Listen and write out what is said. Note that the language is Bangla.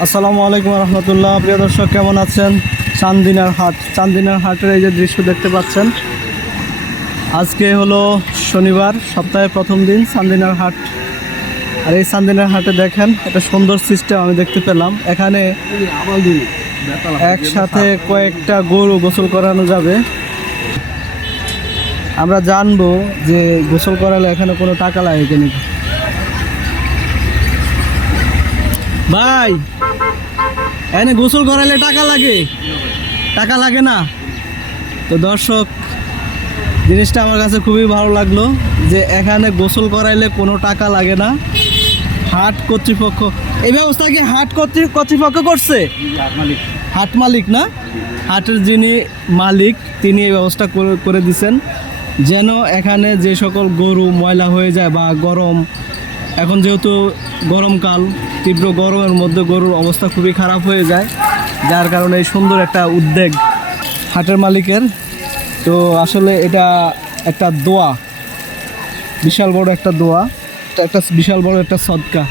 আসসালামু আলাইকুম রহমতুল্লাহ। প্রিয় দর্শক, কেমন আছেন? চান্দিনার হাটের এই যে দৃশ্য দেখতে পাচ্ছেন, আজকে হলো শনিবার, সপ্তাহের প্রথম দিন চান্দিনার হাট। আর এই চান্দিনার হাটে দেখেন একটা সুন্দর সিস্টেম আমি দেখতে পেলাম। এখানে একসাথে কয়েকটা গরু গোসল করানো যাবে। আমরা জানবো যে গোসল করালে এখানে কোনো টাকা লাগে কিনা। ভাই, এখানে গোসল করালে টাকা লাগে? টাকা লাগে না? তো দর্শক, জিনিসটা আমার কাছে খুবই ভালো লাগলো যে এখানে গোসল করাইলে কোনো টাকা লাগে না। হাট কর্তৃপক্ষ এই ব্যবস্থা কি হাট কর্তৃপক্ষ করছে? হাট মালিক না, হাটের যিনি মালিক তিনি এই ব্যবস্থা করে দিছেন, যেন এখানে যে সকল গরু ময়লা হয়ে যায় বা গরম, এখন যেহেতু গরমকাল, তীব্র গরমের মধ্যে গরুর অবস্থা খুবই খারাপ হয়ে যায়, যার কারণে এই সুন্দর একটা উদ্যোগ হাটের মালিকের। তো আসলে এটা একটা দোয়া, বিশাল বড় একটা দোয়া, একটা বিশাল বড় একটা সদকা।